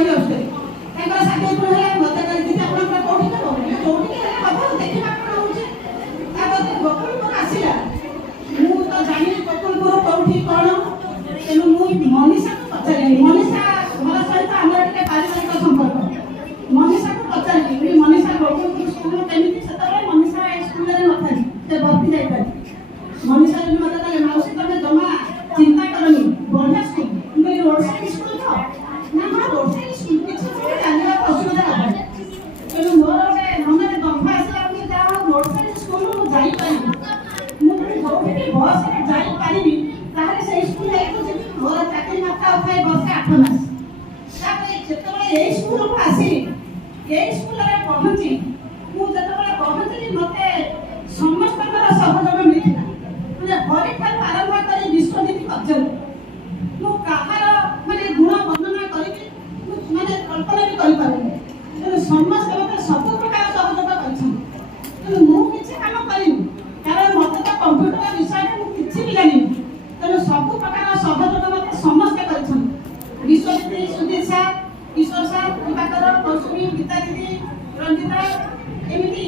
रही आसुले तांकर साथी को है मते कर दीदी आपण को कोठी देबो जोठी है बाबा देखिबा कोन होची ताबते गोकुलपुर आसिला मु तो जानि गोकुलपुर कोठी कोन एनु मु मनीषा को पचारि मनीषा घर सहित हमर के पारिवारिक संपर्क मनीषा को पचारि मनीषा गोकुलपुर स्कूल केमिति सतरे मनीषा स्कूल रे नथाई ते भर्ती जाई पारी मनीषा ने मते कहले मौसी तमे जमा चिंता करनी बढ़िया स्कूल मैं रोड साइड स्कूल था ना ना रोड साइड स्कूल किछ जानिबा असुविधा हबे एनु मोर रे मने गंभा आसला कि जा रोड साइड स्कूल मु जाई पारी मु जोठी बस रे जाई पारी तारे से स्कूल जाई तो जेबी मोर चाकरी मात्रा उठाई बस 8 मास तापरे जेतबे ए स्कूल को आसी ए स्कूल रे पहुंची मु जेतबे पहुंचली मते समस्त सहयोग मिलिला म्हणजे परीक्षा आरंभ करी विश्वनीति पर्यंत मु कहार माने गुण वर्णना करी माने कल्पना भी करि पारे तेणु समस्त मते सब प्रकार सहयोग करछन तेणु मु किछि काम करिनि कारण मते तो कंप्यूटर विषय में मु किछि भी जानि तेणु सब प्रकार सहयोग मते समस्त करछन विश्वनीति सुधीर सर किशोर सर दिवाकर कौशमी गीता दीदी रंजिता एमिति